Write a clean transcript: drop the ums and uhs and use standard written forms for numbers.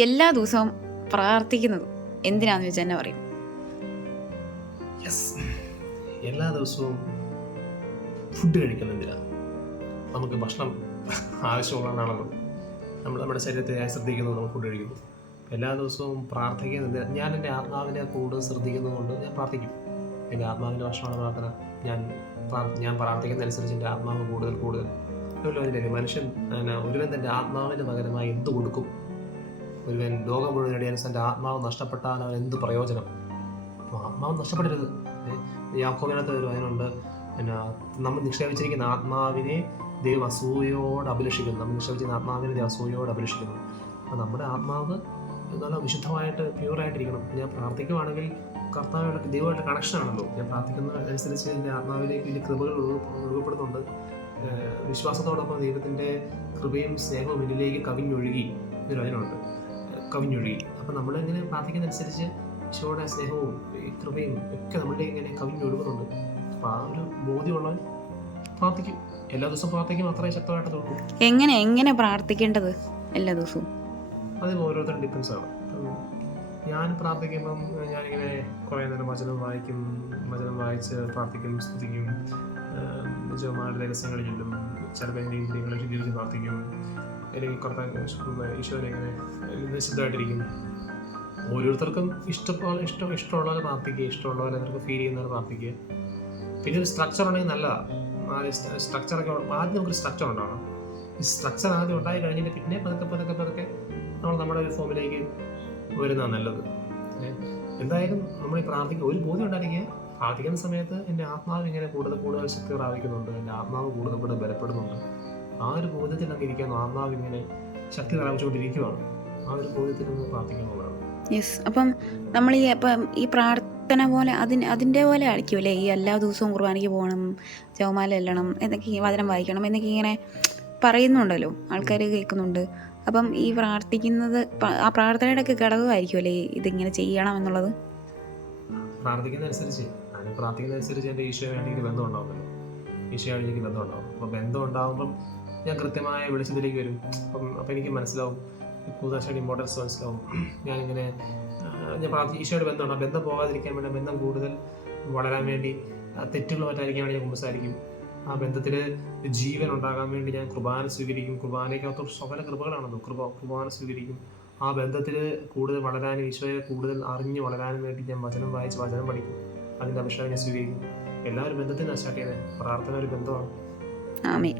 എല്ലാ ദിവസവും പ്രാർത്ഥിക്കുന്നത് എന്തിനാന്ന് വെച്ചാൽ എന്നെ പറയും? എല്ലാ ദിവസവും ഫുഡ് കഴിക്കുന്നത് എന്തിനാ? നമുക്ക് ഭക്ഷണം ആവശ്യമുള്ളതാണല്ലോ. നമ്മുടെ ശരീരത്തെ ശ്രദ്ധിക്കുന്നത് നമ്മൾ ഫുഡ് കഴിക്കുന്നു. എല്ലാ ദിവസവും പ്രാർത്ഥിക്കുന്നത് ഞാൻ എൻ്റെ ആത്മാവിനെ കൂടുതൽ ശ്രദ്ധിക്കുന്നതുകൊണ്ട് ഞാൻ പ്രാർത്ഥിക്കും. എൻ്റെ ആത്മാവിൻ്റെ ഭക്ഷണമാണ് പ്രാർത്ഥന. ഞാൻ പ്രാർത്ഥിക്കുന്നതനുസരിച്ച് എൻ്റെ ആത്മാവ് കൂടുതൽ മനുഷ്യൻ ഒരുവൻ തൻ്റെ ആത്മാവിൻ്റെ പകരമായി എന്ത് കൊടുക്കും? ഒരുവൻ ലോകം മുഴുവൻ നേടിയാൽ തൻ്റെ ആത്മാവ് നഷ്ടപ്പെട്ടാൽ അവൻ എന്ത് പ്രയോജനം? അപ്പോൾ ആത്മാവ് നഷ്ടപ്പെടരുത്. യാക്കോബിനകത്ത് ഒരു അതിനുണ്ട്, നമ്മൾ നിക്ഷേപിച്ചിരിക്കുന്ന ആത്മാവിനെ ദൈവം അസൂയയോട് അഭിലഷിക്കുന്നു. നമ്മൾ നിക്ഷേപിച്ചിരിക്കുന്ന ആത്മാവിനെ ദൈവം അസൂയയോട് അഭിലഷിക്കുന്നു. അപ്പോൾ നമ്മുടെ ആത്മാവ് നല്ല വിശുദ്ധമായിട്ട് പ്യൂറായിട്ടിരിക്കണം. ഞാൻ പ്രാർത്ഥിക്കുവാണെങ്കിൽ കർത്താവായിട്ട് ദൈവമായിട്ട് കണക്ഷനാണല്ലോ. ഞാൻ പ്രാർത്ഥിക്കുന്നതനുസരിച്ച് എൻ്റെ ആത്മാവിലേക്ക് വലിയ കൃപകൾ ഒഴുകപ്പെടുന്നുണ്ട്. വിശ്വാസത്തോടൊപ്പം ദൈവത്തിൻ്റെ കൃപയും സ്നേഹവും എന്നിലേക്ക് കവിഞ്ഞൊഴുകി എന്നൊരു അതിനുണ്ട്, കവിഞ്ഞൊഴുകി. അപ്പം നമ്മളിങ്ങനെ പ്രാർത്ഥിക്കുന്നതനുസരിച്ച് ഈശോയുടെ സ്നേഹവും കൃപയും ഒക്കെ നമ്മളുടെ ഇങ്ങനെ കവിഞ്ഞൊഴുകുന്നുണ്ട്. അപ്പം ആ ഒരു ബോധ്യമുള്ളവൻ പ്രാർത്ഥിക്കും. എല്ലാ ദിവസവും പ്രാർത്ഥിക്കും, അത്രയും ശക്തമായിട്ട് തോന്നും. എങ്ങനെ പ്രാർത്ഥിക്കേണ്ടത് എല്ലാ ദിവസവും അതിന് ഓരോരുത്തരും ഡിപ്പെൻസ് ആണ്. ഞാൻ പ്രാർത്ഥിക്കുമ്പം ഞാനിങ്ങനെ കുറേ നേരം വചനം വായിച്ച് പ്രാർത്ഥിക്കും, സ്തുതിക്കും, ജോമാരുടെ രഹസ്യങ്ങളിൽ ചെല്ലും, ചിലപ്പോൾ എൻ്റെ ഇന്ദ്രിയങ്ങളെ ശുദ്ധീകരിച്ച് പ്രാർത്ഥിക്കും, അല്ലെങ്കിൽ കുറച്ച് ഈശോനെ ഇങ്ങനെ നിശബ്ദമായിട്ടിരിക്കും. ഓരോരുത്തർക്കും ഇഷ്ടമുള്ളവരെ പ്രാർത്ഥിക്കുക, ഇഷ്ടമുള്ളവരെ അവർക്ക് ഫീൽ ചെയ്യുന്നവരെ പ്രാർത്ഥിക്കുക. പിന്നെ ഒരു സ്ട്രക്ചർ ഉണ്ടെങ്കിൽ നല്ലതാണ്. സ്ട്രക്ചറൊക്കെ ആദ്യം നമുക്കൊരു സ്ട്രക്ചർ ഉണ്ടാവണം. ഈ സ്ട്രക്ചർ ആദ്യം ഉണ്ടായി കഴിഞ്ഞിട്ട് പിന്നെ പതുക്കെ നമ്മൾ നമ്മുടെ ഒരു ഫോമിലേക്ക് വരുന്നതാണ് നല്ലത്. എന്തായാലും നമ്മൾ ഈ പ്രാർത്ഥിക്കുക, ഒരു ബോധ്യം ഉണ്ടായിരിക്കുക. പ്രാർത്ഥിക്കുന്ന സമയത്ത് എൻ്റെ ആത്മാവ് ഇങ്ങനെ കൂടുതൽ ശക്തി പ്രാപിക്കുന്നുണ്ട്, എൻ്റെ ആത്മാവ് കൂടുതൽ ബലപ്പെടുന്നുണ്ട്. ആ ഒരു ബോധ്യത്തിൽ നമുക്ക് ഇരിക്കുന്നു. ആത്മാവ് ഇങ്ങനെ ശക്തി പ്രാപിച്ചുകൊണ്ടിരിക്കുകയാണ്. ആ ഒരു ബോധ്യത്തിൽ നമുക്ക് പ്രാർത്ഥിക്കുന്നുള്ളതാണ്. അപ്പം നമ്മൾ ഈ പ്രാർത്ഥന പോലെ അതിൻ്റെ പോലെ ആയിരിക്കുമല്ലേ ഈ എല്ലാ ദിവസവും കുർബാനയ്ക്ക് പോകണം, ജപമാല ചെല്ലണം എന്നൊക്കെ, വചനം വായിക്കണം എന്നൊക്കെ ഇങ്ങനെ പറയുന്നുണ്ടല്ലോ, ആൾക്കാർ കേൾക്കുന്നുണ്ട്. അപ്പം ഈ പ്രാർത്ഥിക്കുന്നത് ആ പ്രാർത്ഥനയുടെ ഒക്കെ ഘടകമായിരിക്കുമല്ലേ ഇതിങ്ങനെ ചെയ്യണം എന്നുള്ളത്? പ്രാർത്ഥിക്കുന്നതനുസരിച്ച് എൻ്റെ ഈശോയായിട്ട് എനിക്ക് ബന്ധം ഉണ്ടാവുമല്ലോ. ഈശോയായിട്ട് എനിക്ക് ബന്ധം ഉണ്ടാവും. അപ്പോൾ ബന്ധം ഉണ്ടാകുമ്പം ഞാൻ കൃത്യമായ വെളിച്ചത്തിലേക്ക് വരും. അപ്പം എനിക്ക് മനസ്സിലാവും, കൂതാശയുടെ ഇമ്പോർട്ടൻസ് മനസ്സിലാവും. ഞാനിങ്ങനെ ഈശോയുടെ ബന്ധമുണ്ട്. ആ ബന്ധം പോകാതിരിക്കാൻ വേണ്ടി, ബന്ധം കൂടുതൽ വളരാൻ വേണ്ടി, തെറ്റുകൾ പറ്റാതിരിക്കാൻ വേണ്ടി ഞാൻ കുമ്പസാരിക്കും. ആ ബന്ധത്തിൽ ജീവൻ ഉണ്ടാകാൻ വേണ്ടി ഞാൻ കുർബാന സ്വീകരിക്കും. കുർബാനയ്ക്കകത്തോട്ട് സകല കൃപകളാണല്ലോ. കുർബാന സ്വീകരിക്കും. ആ ബന്ധത്തിൽ കൂടുതൽ വളരാനും ഈശോയെ കൂടുതൽ അറിഞ്ഞ് വളരാനും വേണ്ടി ഞാൻ വചനം വായിച്ച് വചനം പഠിക്കും. അതിൻ്റെ അഭിഷേകം ഞാൻ സ്വീകരിക്കും. എല്ലാവരും ബന്ധത്തിൽ സ്റ്റാർട്ട് ചെയ്യുന്നത്. പ്രാർത്ഥന ഒരു ബന്ധമാണ്. ആമേൻ.